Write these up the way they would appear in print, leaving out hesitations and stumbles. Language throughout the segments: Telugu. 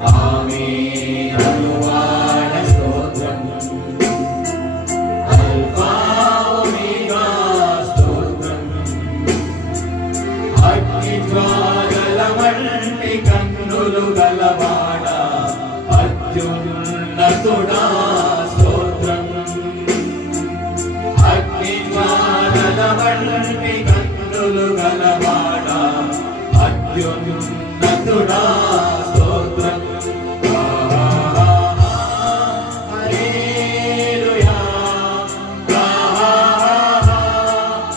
ఆమేన్ అనువాడ స్తోత్రం అల్ఫా ఒమేగా స్తోత్రం అగ్ని జ్వాలల వంటి కన్నులు గలవాడ అత్యున్నతుడా స్తోత్రం అగ్ని జ్వాలల వంటి కన్నులు గలవాడ అత్యున్నతుడా స్తోత్రం హల్లెలూయా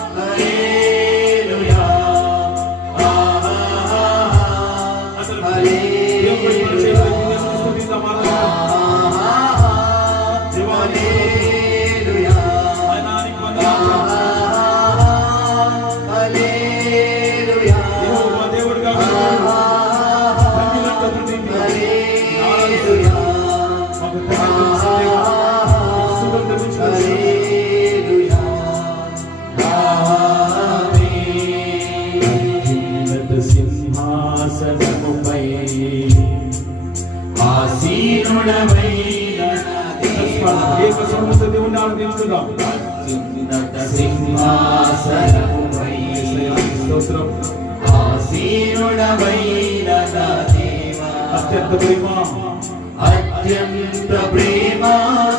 హల్లెలూయా సింహాసనముపై ఆసీనుడవైన సింహాసనముపై ఆసీనుడవైన దేవా అత్యంత ప్రేమ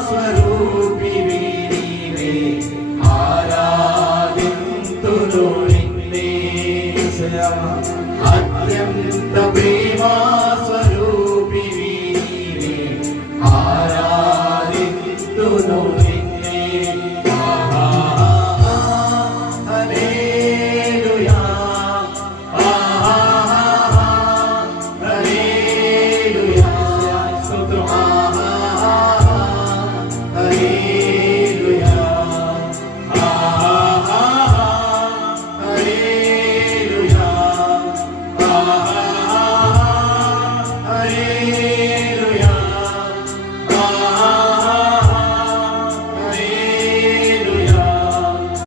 స్వరూపివి నీవే ఆరాధింతును నిన్నే అత్యంత ప్రేమ